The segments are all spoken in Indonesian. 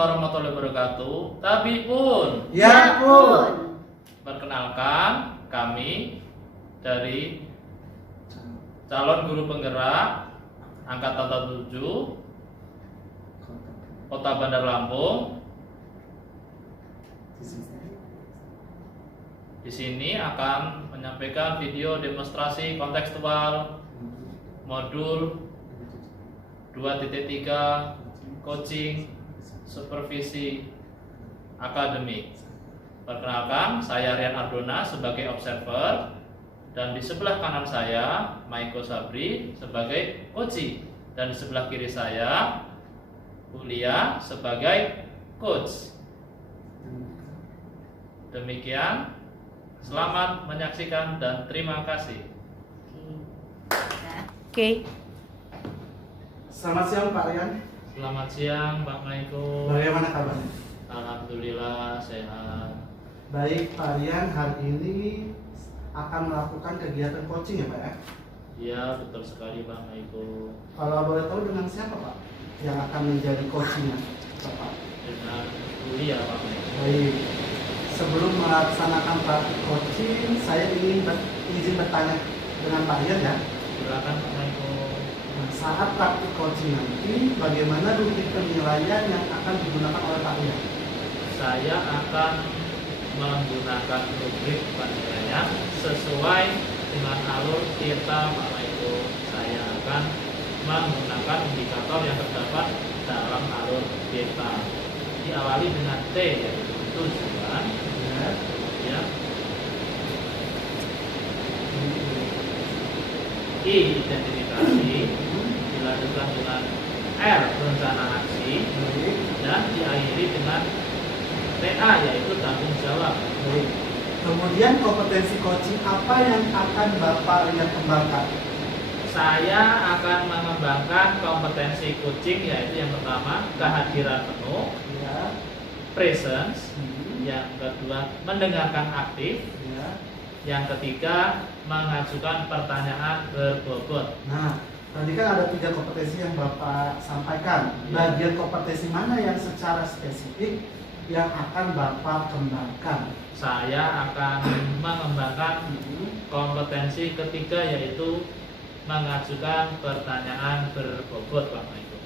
warahmatullahi wabarakatuh. Tapi pun, Ya pun. perkenalkan kami dari calon guru penggerak angkatan 7 Kota Bandar Lampung. Di sini akan menyampaikan video demonstrasi kontekstual modul 2.3 coaching supervisi akademik. Perkenalkan, saya Rian Ardona sebagai observer dan di sebelah kanan saya Maiko Sabri sebagai coach dan di sebelah kiri saya Ulia sebagai coach. Demikian, selamat menyaksikan dan terima kasih. Oke. Selamat siang Pak Rian. Selamat siang Pak Maiko. Bagaimana kabarnya? Alhamdulillah sehat. Baik Pak Rian, hari ini akan melakukan kegiatan coaching ya Pak ya? Iya betul sekali Pak Maiko. Kalau boleh tahu dengan siapa Pak yang akan menjadi coachingnya Bapak? Dengan Ulia Pak Maiko. Baik. Sebelum melaksanakan praktik coaching, saya ingin izin bertanya dengan Pak Rian ya. Silakan Pak Maiko. Nah, saat praktik coaching nanti, bagaimana rutin penilaian yang akan digunakan oleh Pak Rian? Saya akan menggunakan rubrik penilaian sesuai dengan alur kita Pak Maiko. Saya akan menggunakan indikator yang terdapat dalam alur kita. Diawali dengan T yaitu tujuan, ya. I identifikasi, dilanjutkan dengan R rencana aksi, dan diakhiri dengan TA yaitu tanggung jawab. Kemudian kompetensi coaching apa yang akan Bapak Rian kembangkan? Saya akan mengembangkan kompetensi coaching yaitu yang pertama kehadiran penuh, Ya. presence, yang kedua mendengarkan aktif, Ya. yang ketiga mengajukan pertanyaan berbobot. Nah, tadi kan ada 3 kompetensi yang Bapak sampaikan. Bagian kompetensi mana yang secara spesifik yang akan Bapak kembangkan? Saya akan mengembangkan kompetensi ketiga yaitu mengajukan pertanyaan berbobot Pak Maiko.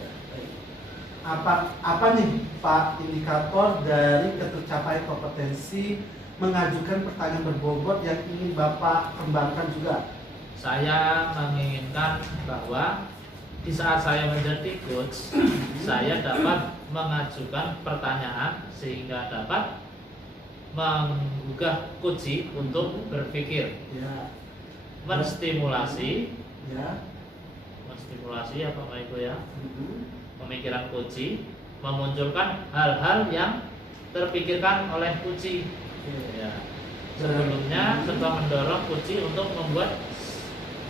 Apa nih Pak indikator dari tercapaian kompetensi mengajukan pertanyaan berbobot yang ingin Bapak kembangkan juga? Saya menginginkan bahwa di saat saya menjadi coach, saya dapat mengajukan pertanyaan sehingga dapat menggugah coach untuk berpikir, Ya. menstimulasi Ya. apa Pak Maiko ya, pemikiran coach, memunculkan hal-hal yang terpikirkan oleh coach. Ya. Sebelumnya serta mendorong coach untuk membuat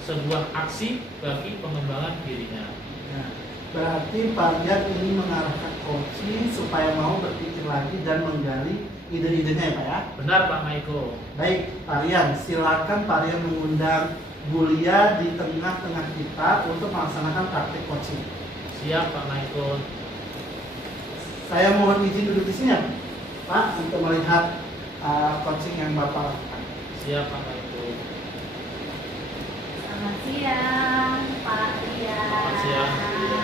sebuah aksi bagi pengembangan dirinya. Nah, berarti Pak Rian ingin mengarahkan coaching supaya mau berpikir lagi dan menggali ide-idenya ya Pak ya? Benar Pak Maiko. Baik Pak Rian, silakan Pak Rian mengundang Bulia di tengah-tengah kita untuk melaksanakan praktik coaching. Siap Pak Maiko. Saya mohon izin duduk di sini ya Pak untuk melihat coaching yang Bapak lakukan. Siap Pak Maiko. Selamat siang, Pak Rian. Selamat siang. Iya.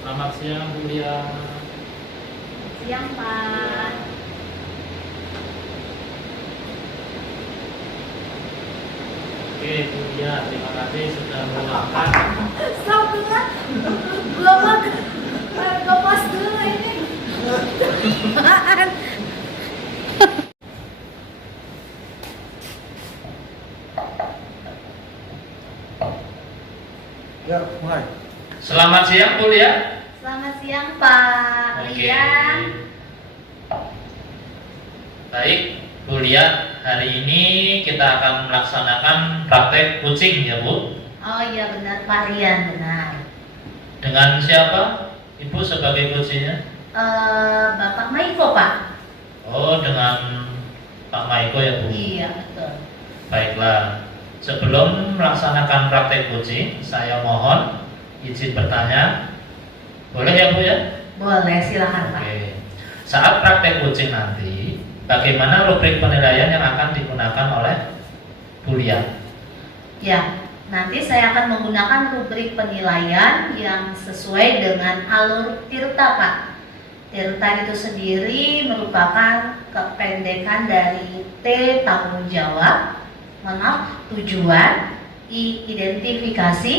Selamat siang Bu Lia. Siang, Pak. Oke Bu Lia, terima kasih sudah meluangkan. Stop dulu. Gua pas dulu ini. Ya, mulai. Selamat siang Bu Lia. Selamat siang, Pak Oke. Rian. Baik Bu Lia, hari ini kita akan melaksanakan praktek kucing ya Bu. Oh iya benar Pak Rian, benar. Dengan siapa? Ibu sebagai kucingnya? Bapak Maiko Pak. Oh, dengan Pak Maiko ya Bu. Iya betul. Baiklah. Sebelum melaksanakan praktek kucing, saya mohon izin bertanya. Boleh ya Bu ya? Boleh, silakan Pak. Oke. Saat praktek kucing nanti, bagaimana rubrik penilaian yang akan digunakan oleh Bu Lia? Ya, nanti saya akan menggunakan rubrik penilaian yang sesuai dengan alur TIRTA Pak. TIRTA itu sendiri merupakan kependekan dari T tanggung jawab, tujuan, I identifikasi,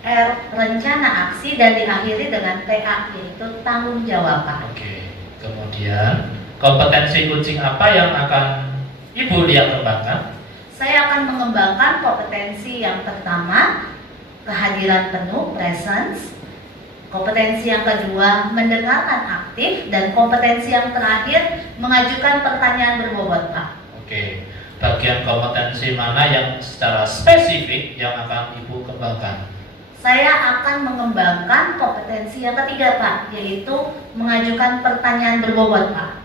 R rencana aksi, dan diakhiri dengan TA yaitu tanggung jawab Pak. Oke. Kemudian kompetensi kucing apa yang akan Ibu Lia kembangkan? Saya akan mengembangkan kompetensi yang pertama, kehadiran penuh, presence. Kompetensi yang kedua, mendengarkan aktif. Dan kompetensi yang terakhir, mengajukan pertanyaan berbobot Pak. Oke. Bagian kompetensi mana yang secara spesifik yang akan Ibu kembangkan? Saya akan mengembangkan kompetensi yang ketiga Pak, yaitu mengajukan pertanyaan berbobot Pak.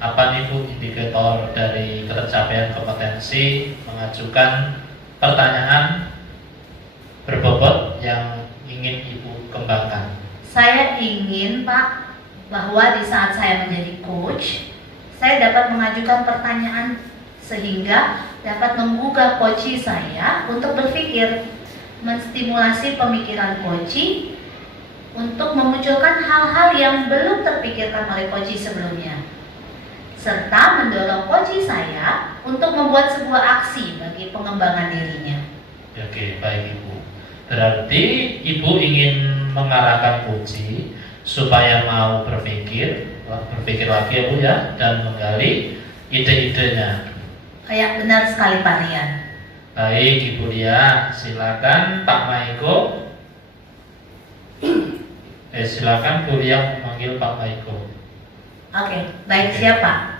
Apa nih Bu indikator dari tercapaian kompetensi mengajukan pertanyaan berbobot yang ingin Ibu kembangkan? Saya ingin Pak, bahwa di saat saya menjadi coach, saya dapat mengajukan pertanyaan sehingga dapat menggugah coach saya untuk berpikir, menstimulasi pemikiran coach untuk memunculkan hal-hal yang belum terpikirkan oleh coach sebelumnya, serta mendorong coach saya untuk membuat sebuah aksi bagi pengembangan dirinya. Oke, baik Ibu. Berarti Ibu ingin mengarahkan kunci supaya mau berpikir lagi ya Bu ya, dan menggali ide-idenya. Kayak benar sekali Pak Rian. Baik Ibu Lia, silakan Pak Maiko. Silakan Bu Lia memanggil Pak Maiko. Oke, baik siapa?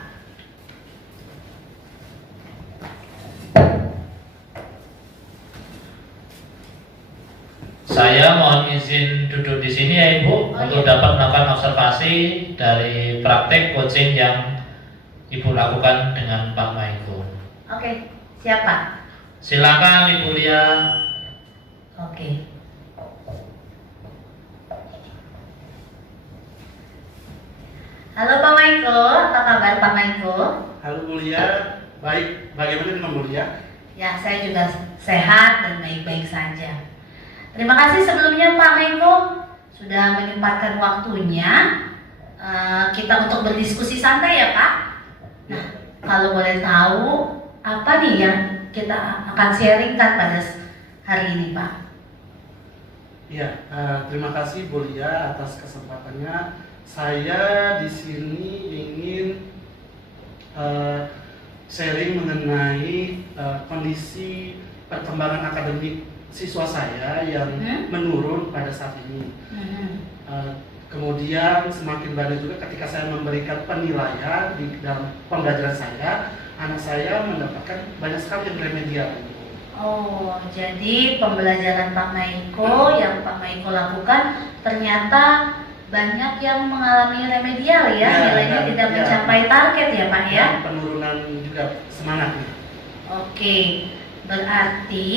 Saya mohon izin duduk di sini ya Ibu, untuk dapat melakukan observasi dari praktek coaching yang Ibu lakukan dengan Pak Maiko. Oke, siapa? Silakan Ibu Lia. Oke. Halo Pak Maiko, apa kabar Pak Maiko? Halo Bu Lia, baik. Bagaimana dengan Bu Lia? Ya, saya juga sehat dan baik-baik saja. Terima kasih sebelumnya Pak Maiko sudah menyempatkan waktunya kita untuk berdiskusi santai ya Pak. Nah, kalau boleh tahu apa nih yang kita akan sharingkan pada hari ini Pak? Iya, terima kasih Bu Lia atas kesempatannya. Saya di sini ingin sharing mengenai kondisi perkembangan akademik siswa saya yang menurun pada saat ini. Kemudian semakin banyak juga ketika saya memberikan penilaian di dalam pembelajaran saya, anak saya mendapatkan banyak sekali yang remedial. Oh, jadi pembelajaran Pak Maiko yang Pak Maiko lakukan ternyata banyak yang mengalami remedial ya, nilainya tidak mencapai target ya Pak ya. Penurunan juga semangatnya. Oke, berarti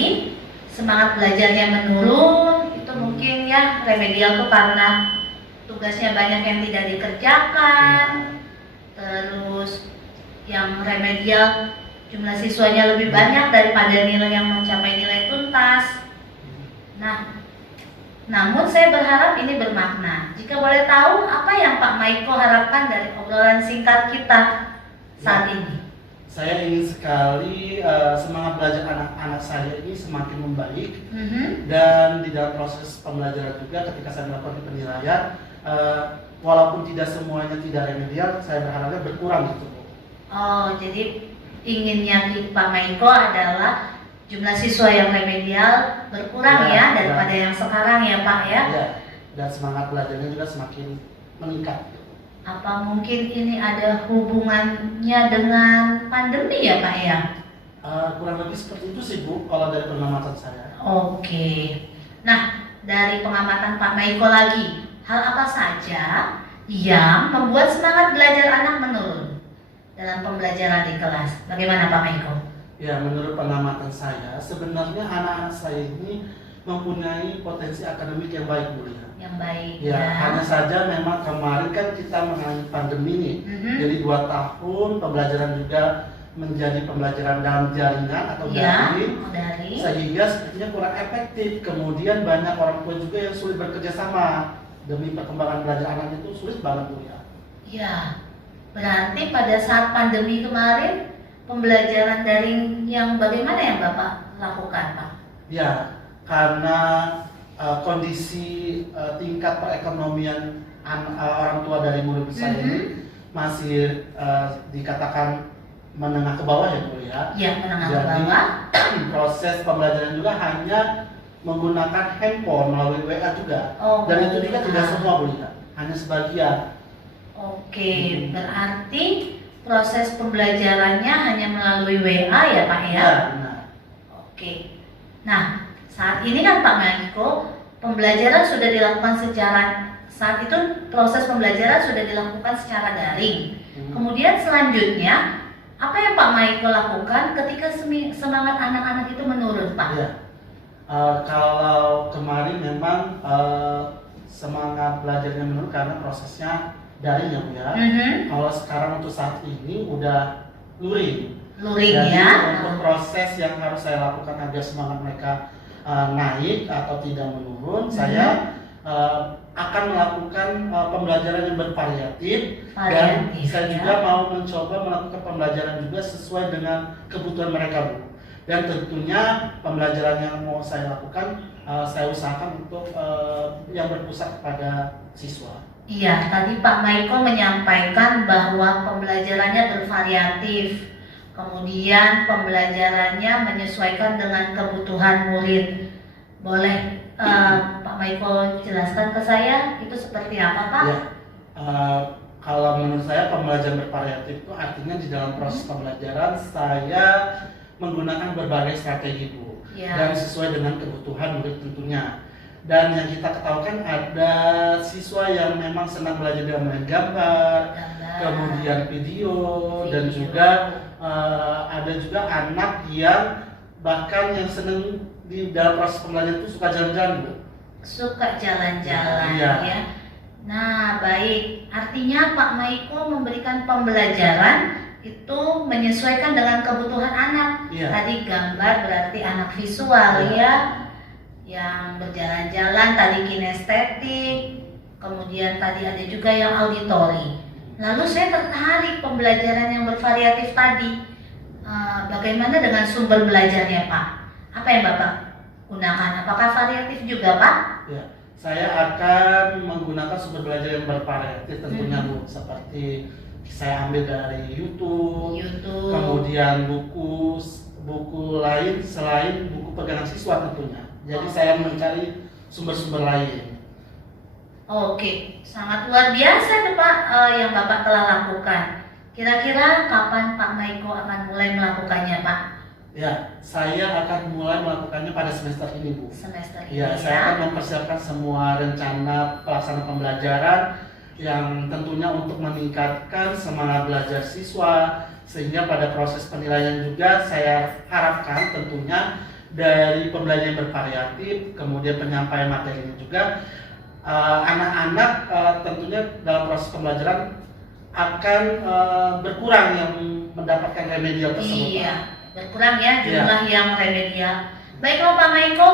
semangat belajarnya menurun, itu mungkin ya remedial tuh karena tugasnya banyak yang tidak dikerjakan, terus yang remedial jumlah siswanya lebih banyak daripada nilai yang mencapai nilai tuntas. Nah, namun saya berharap ini bermakna. Jika boleh tahu, apa yang Pak Maiko harapkan dari obrolan singkat kita saat ini? Saya ingin sekali semangat belajar anak-anak saya ini semakin membaik, dan di dalam proses pembelajaran juga ketika saya melakukan penilaian, walaupun tidak semuanya tidak remedial, saya berharapnya berkurang gitu. Oh, jadi inginnya Pak Maiko adalah jumlah siswa yang remedial berkurang ya daripada yang sekarang ya Pak ya. Dan semangat belajarnya juga semakin meningkat. Apa mungkin ini ada hubungannya dengan pandemi ya Pak ya? Kurang lebih seperti itu sih Bu, kalau dari pengamatan saya. Oke. Nah, dari pengamatan Pak Maiko lagi, hal apa saja yang membuat semangat belajar anak menurun dalam pembelajaran di kelas? Bagaimana Pak Maiko? Ya, menurut pengamatan saya, sebenarnya anak-anak saya ini mempunyai potensi akademik yang baik Bu ya. Yang baik Ya, hanya saja memang kemarin kan kita mengalami pandemi nih. Jadi 2 tahun pembelajaran juga menjadi pembelajaran dalam jaringan atau daring, sehingga sepertinya kurang efektif. Kemudian banyak orang tua juga yang sulit bekerja sama demi perkembangan belajar anak itu sulit banget Bu ya. Ya, berarti pada saat pandemi kemarin pembelajaran daring yang bagaimana yang Bapak lakukan Pak? Ya, karena kondisi tingkat perekonomian orang tua dari murid saya ini masih dikatakan menengah ke bawah ya Bu ya. Iya, menengah ke Jadi bawah. proses pembelajaran juga hanya menggunakan handphone melalui WA juga. Dan itu juga tidak semua Bu ya, hanya sebagian. Oke, berarti proses pembelajarannya hanya melalui WA ya Pak ya? Ya, benar. Oke. Nah, saat ini kan Pak Maiko, pembelajaran sudah dilakukan saat itu proses pembelajaran sudah dilakukan secara daring. Kemudian selanjutnya, apa yang Pak Maiko lakukan ketika semangat anak-anak itu menurun Pak? Ya. Kalau kemarin memang semangat belajarnya menurun karena prosesnya daring ya Bu ya. Kalau sekarang untuk saat ini udah luring. Jadi Ya. untuk proses yang harus saya lakukan agar semangat mereka naik atau tidak menurun, saya akan melakukan pembelajaran yang bervariatif, dan saya juga mau mencoba melakukan pembelajaran juga sesuai dengan kebutuhan mereka Bu. Dan tentunya pembelajaran yang mau saya lakukan, saya usahakan untuk yang berpusat kepada siswa. Iya, tadi Pak Maiko menyampaikan bahwa pembelajarannya bervariatif, kemudian pembelajarannya menyesuaikan dengan kebutuhan murid. Boleh Pak Maiko jelaskan ke saya itu seperti apa Pak? Ya, kalau menurut saya pembelajaran bervariatif itu artinya di dalam proses pembelajaran saya menggunakan berbagai strategi Bu, dan sesuai dengan kebutuhan murid tentunya. Dan yang kita ketahukan ada siswa yang memang senang belajar dengan main gambar, kemudian video, dan juga ada juga anak yang bahkan yang senang di dalam proses pembelajaran itu suka jalan-jalan Bu. Suka jalan-jalan ya. Nah baik, artinya Pak Maiko memberikan pembelajaran itu menyesuaikan dengan kebutuhan anak. Tadi gambar berarti anak visual ya, yang berjalan-jalan tadi kinestetik, kemudian tadi ada juga yang auditori. Lalu saya tertarik pembelajaran yang bervariatif tadi. Bagaimana dengan sumber belajarnya Pak? Apa yang Bapak gunakan? Apakah variatif juga Pak? Ya, saya akan menggunakan sumber belajar yang bervariatif tentunya Bu, seperti saya ambil dari YouTube. Kemudian buku lain selain buku pegangan siswa tentunya. Jadi saya mencari sumber-sumber lain. Oke, sangat luar biasa nih Pak yang Bapak telah lakukan. Kira-kira kapan Pak Maiko akan mulai melakukannya Pak? Ya, saya akan mulai melakukannya pada semester ini Bu. Semester ini Ya, saya akan mempersiapkan semua rencana pelaksanaan pembelajaran yang tentunya untuk meningkatkan semangat belajar siswa, sehingga pada proses penilaian juga saya harapkan tentunya dari pembelajaran bervariatif, kemudian penyampaian materinya juga, anak-anak tentunya dalam proses pembelajaran akan berkurang yang mendapatkan remedial tersebut. Iya, berkurang ya jumlah yang remedial. Baiklah Pak Maiko,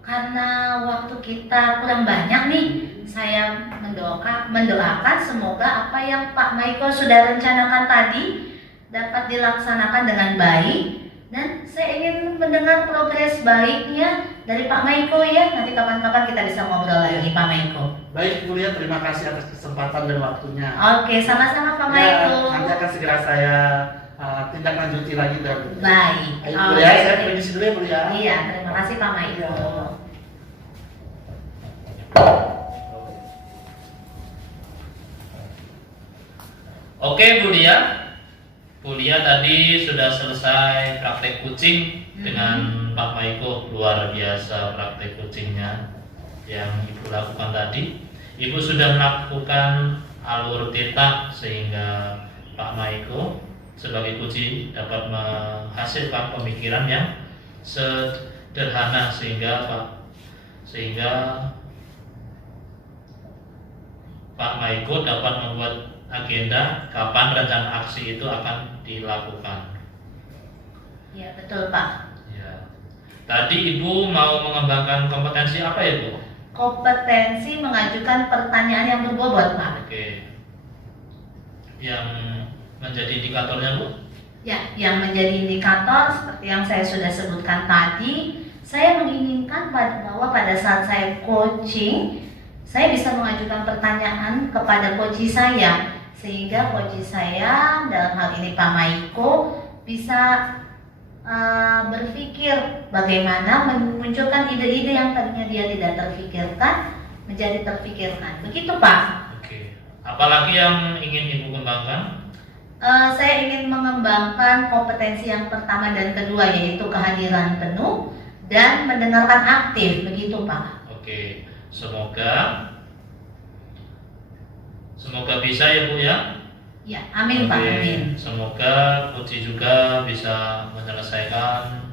karena waktu kita kurang banyak nih, saya mendoakan semoga apa yang Pak Maiko sudah rencanakan tadi dapat dilaksanakan dengan baik, dan saya ingin mendengar progres baiknya dari Pak Maiko ya. Nanti kapan-kapan kita bisa ngobrol lagi Pak Maiko. Baik Bu Lia, terima kasih atas kesempatan dan waktunya. Oke, sama-sama Pak Maiko. Nanti akan segera saya tindak lanjuti lagi dan baik. Baik Bu Lia, saya permisi dulu ya Bu Lia. Iya, terima kasih Pak Maiko. Oke Bu Lia tadi sudah selesai praktek kucing dengan Pak Maiko. Luar biasa praktek kucingnya yang Ibu lakukan tadi. Ibu sudah melakukan alur titak sehingga Pak Maiko sebagai kucing dapat menghasilkan pemikiran yang sederhana sehingga Pak Maiko dapat membuat agenda kapan rencana aksi itu akan dilakukan. Ya, betul Pak. Ya. Tadi Ibu mau mengembangkan kompetensi apa ya Bu? Kompetensi mengajukan pertanyaan yang berbobot Pak. Oke. Yang menjadi indikatornya Bu? Ya, yang menjadi indikator seperti yang saya sudah sebutkan tadi, saya menginginkan bahwa pada saat saya coaching, saya bisa mengajukan pertanyaan kepada coach saya, sehingga coach saya dalam hal ini Pak Maiko bisa berpikir bagaimana memunculkan ide-ide yang tadinya dia tidak terpikirkan menjadi terpikirkan. Begitu Pak. Oke. Apalagi yang ingin Ibu kembangkan? Saya ingin mengembangkan kompetensi yang pertama dan kedua, yaitu kehadiran penuh dan mendengarkan aktif. Begitu Pak. Oke. Semoga bisa ya Bu ya. Ya, amin Pak, amin. Semoga Puji juga bisa menyelesaikan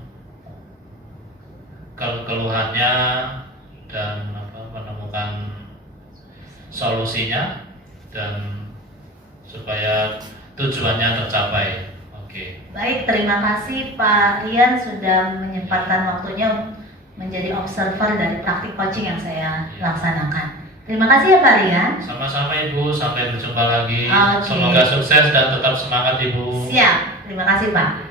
keluhannya dan menemukan solusinya dan supaya tujuannya tercapai. Oke. Baik, terima kasih Pak Rian sudah menyempatkan waktunya menjadi observer dari praktik coaching yang saya laksanakan. Terima kasih ya Pak Rian. Sama-sama Ibu, sampai berjumpa lagi. Oke. Semoga sukses dan tetap semangat Ibu. Siap, terima kasih Pak.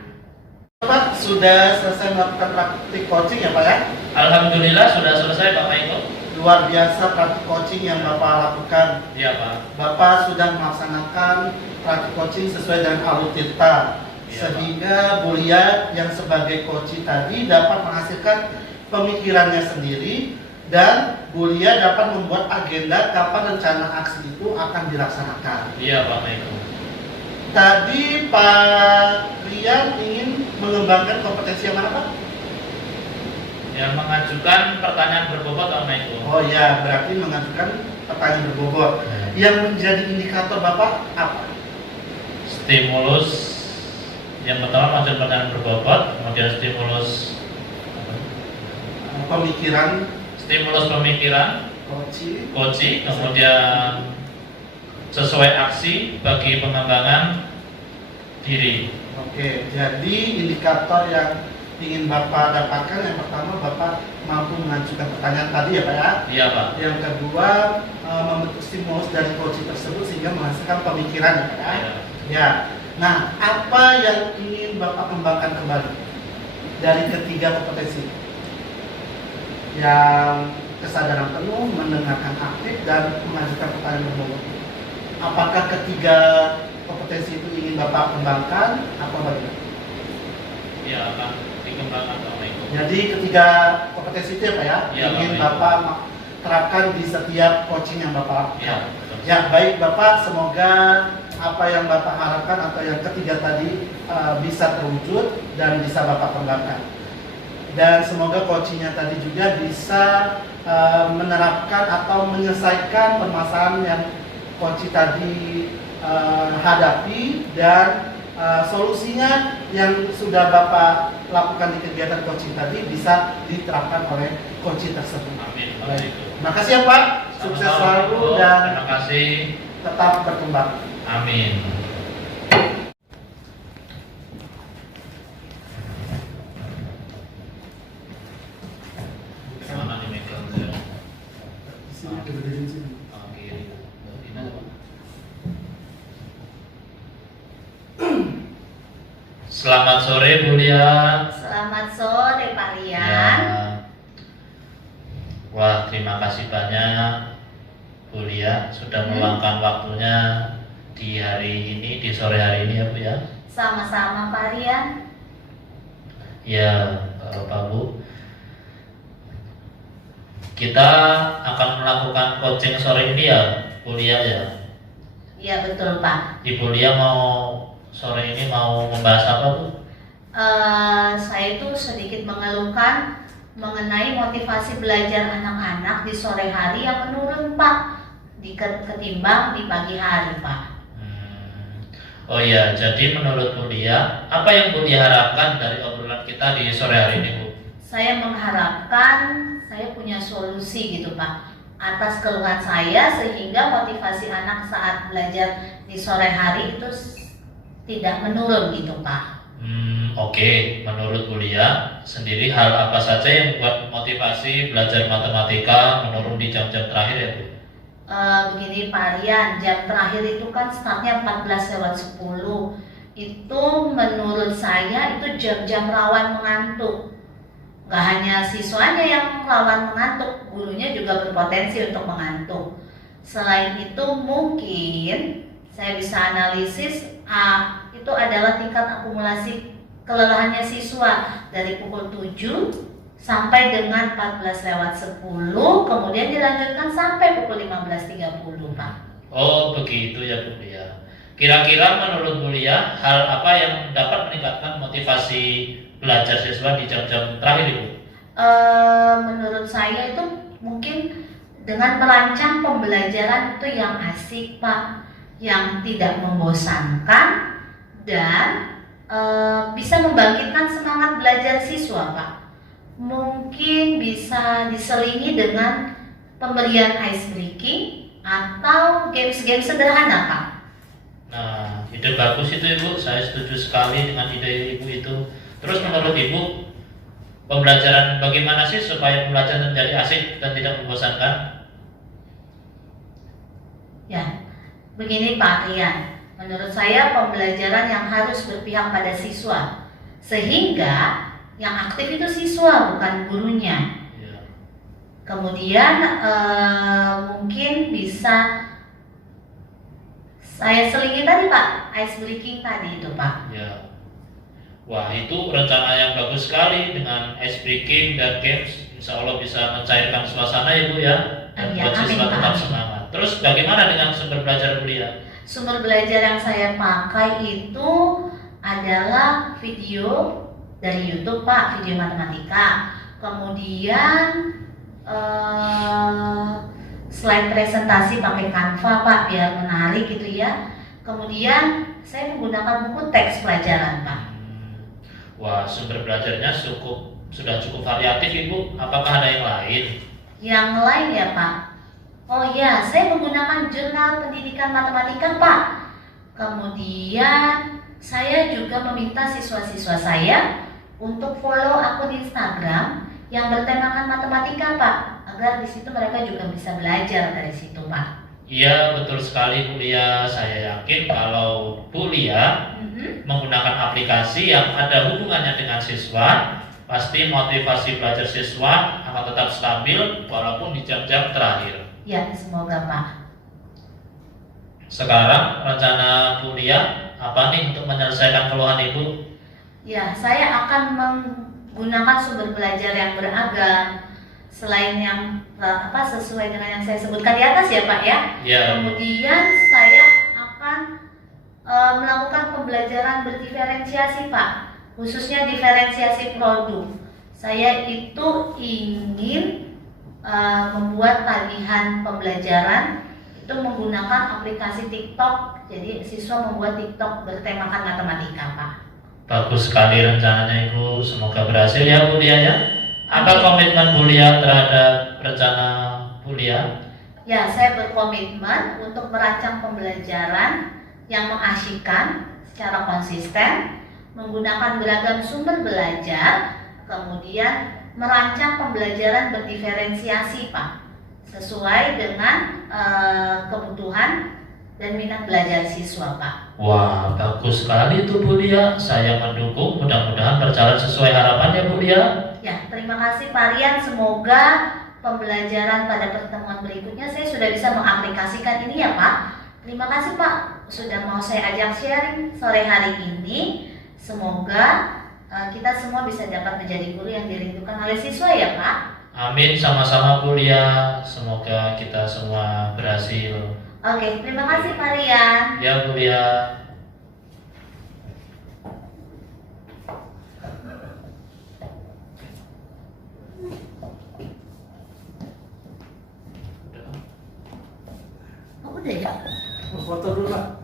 Pak sudah selesai melakukan praktik coaching ya Pak ya? Alhamdulillah sudah selesai Pak Maiko. Luar biasa praktik coaching yang Bapak lakukan. Iya Pak. Bapak sudah melaksanakan praktik coaching sesuai dengan alur tirta, Iya, sehingga Bu Lia yang sebagai coaching tadi dapat menghasilkan pemikirannya sendiri dan Bu Lia dapat membuat agenda kapan rencana aksi itu akan dilaksanakan. Iya Pak Maiko. Tadi Pak Rian ingin mengembangkan kompetensi yang mana Pak? Yang mengajukan pertanyaan berbobot Pak Maiko. Oh ya, berarti mengajukan pertanyaan berbobot. Yang menjadi indikator Bapak apa? Stimulus yang pertama mengajukan pertanyaan berbobot, kemudian stimulus pemikiran, coaching, kemudian sesuai aksi bagi pengembangan diri. Oke, jadi indikator yang ingin Bapak dapatkan yang pertama Bapak mampu mengajukan pertanyaan tadi ya Pak ya? Iya Pak. Yang kedua membentuk stimulus dari coaching tersebut sehingga menghasilkan pemikiran ya Pak ya? Iya. Ya. Nah, apa yang ingin Bapak kembangkan kembali dari ketiga kompetensi? Yang kesadaran penuh, mendengarkan aktif, dan mengajukan pertanyaan berbobot. Apakah ketiga kompetensi itu ingin Bapak kembangkan atau bagaimana? Iya akan dikembangkan Pak Maiko. Jadi ketiga kompetensi itu ya Pak ya, Ya, ingin Pak. Bapak terapkan di setiap coaching yang Bapak lakukan. Iya. Betul. Ya baik Bapak, semoga apa yang Bapak harapkan atau yang ketiga tadi bisa terwujud dan bisa Bapak kembangkan. Dan semoga coachingnya tadi juga bisa menerapkan atau menyelesaikan permasalahan yang coaching tadi hadapi dan solusinya yang sudah Bapak lakukan di kegiatan coaching tadi bisa diterapkan oleh coaching tersebut. Amin Pak Baik. Maiko. Terima kasih ya Pak, sukses Sama-sama, selalu Bu. dan terima kasih. tetap berkembang. Amin. Mana nih Michael? Oke. Ini apa? Selamat sore Bu Lia. Selamat sore Pak Rian. Ya. Wah, terima kasih banyak Bu Lia sudah meluangkan waktunya di hari ini, di sore hari ini ya Bu ya. Sama-sama Pak Rian. Ya, Bapak Bu. Kita akan melakukan coaching sore ini ya, Bu Lia ya. Iya betul Pak. Ibu Lia mau sore ini mau membahas apa Bu? Saya itu sedikit mengeluhkan mengenai motivasi belajar anak-anak di sore hari yang menurun Pak ketimbang di pagi hari Pak. Oh iya, jadi menurut Bu Lia, apa yang Bu Lia harapkan dari obrolan kita di sore hari ini Bu? Saya mengharapkan saya punya solusi gitu Pak atas keluhan saya sehingga motivasi anak saat belajar di sore hari itu tidak menurun gitu Pak. Oke. Menurut Bu Lia sendiri hal apa saja yang membuat motivasi belajar matematika menurun di jam-jam terakhir ya Bu? Begini Pak Rian, jam terakhir itu kan startnya 14:10. Itu menurut saya itu jam-jam rawan mengantuk. Gak hanya siswanya yang rawan mengantuk, gurunya juga berpotensi untuk mengantuk. Selain itu mungkin saya bisa analisis itu adalah tingkat akumulasi kelelahannya siswa dari pukul 7 sampai dengan 14:10, kemudian dilanjutkan sampai pukul 15:30 Pak. Oh begitu ya Bu Lia. Kira-kira menurut Bu Lia hal apa yang dapat meningkatkan motivasi belajar siswa di jam-jam terakhir Ibu? Menurut saya itu mungkin dengan merancang pembelajaran itu yang asik Pak, yang tidak membosankan dan bisa membangkitkan semangat belajar siswa Pak. Mungkin bisa diselingi dengan pemberian ice breaking atau games-games sederhana Pak. Nah, ide bagus itu Ibu, saya setuju sekali dengan ide Ibu itu. Terus menurut Ibu, pembelajaran bagaimana sih supaya pembelajaran menjadi asik dan tidak membosankan? Ya, begini Pak Rian, menurut saya pembelajaran yang harus berpihak pada siswa, sehingga yang aktif itu siswa bukan gurunya. Ya. Kemudian mungkin bisa saya selingi tadi Pak, ice breaking tadi itu Pak. Ya. Wah itu rencana yang bagus sekali dengan ice breaking dan games, insya Allah bisa mencairkan suasana ya Bu ya, dan buat siswa tetap semangat. Terus bagaimana dengan sumber belajar Bu Lia? Sumber belajar yang saya pakai itu adalah video dari YouTube Pak, video matematika. Kemudian slide presentasi pakai Canva Pak biar menarik gitu ya. Kemudian saya menggunakan buku teks pelajaran Pak. Wah sumber belajarnya sudah cukup variatif Ibu. Apakah ada yang lain? Yang lain ya Pak. Oh ya, saya menggunakan jurnal pendidikan matematika Pak. Kemudian saya juga meminta siswa-siswa saya untuk follow akun Instagram yang bertemakan matematika Pak, agar di situ mereka juga bisa belajar dari situ Pak. Iya betul sekali Bu Lia. Saya yakin kalau Bu Lia menggunakan aplikasi yang ada hubungannya dengan siswa, pasti motivasi belajar siswa akan tetap stabil walaupun di jam-jam terakhir. Ya semoga Pak. Sekarang rencana Bu Lia apa nih untuk menyelesaikan keluhan Ibu? Ya, saya akan menggunakan sumber belajar yang beragam selain yang sesuai dengan yang saya sebutkan di atas ya Pak ya. Ya. Kemudian saya akan melakukan pembelajaran berdiferensiasi Pak, khususnya diferensiasi produk. Saya itu ingin membuat tagihan pembelajaran itu menggunakan aplikasi TikTok. Jadi siswa membuat TikTok bertemakan matematika Pak. Bagus sekali rencananya Ibu, semoga berhasil ya Bu Lia ya. Apa komitmen Bu Lia terhadap rencana Bu Lia? Ya, saya berkomitmen untuk merancang pembelajaran yang mengasyikkan secara konsisten, menggunakan beragam sumber belajar, kemudian merancang pembelajaran berdiferensiasi Pak, sesuai dengan kebutuhan dan minat belajar siswa Pak. Wah bagus sekali itu Bu Lia, saya mendukung, mudah-mudahan berjalan sesuai harapannya Bu Lia. Ya, terima kasih Pak Rian, semoga pembelajaran pada pertemuan berikutnya saya sudah bisa mengaplikasikan ini ya Pak. Terima kasih Pak sudah mau saya ajak sharing sore hari ini. Semoga kita semua bisa dapat menjadi guru yang dirindukan oleh siswa ya Pak. Amin, sama-sama Bu Lia. Semoga kita semua berhasil. Oke, terima kasih Pak Rian. Ya Bu Lia. Oh, udah ya? Foto dulu lah.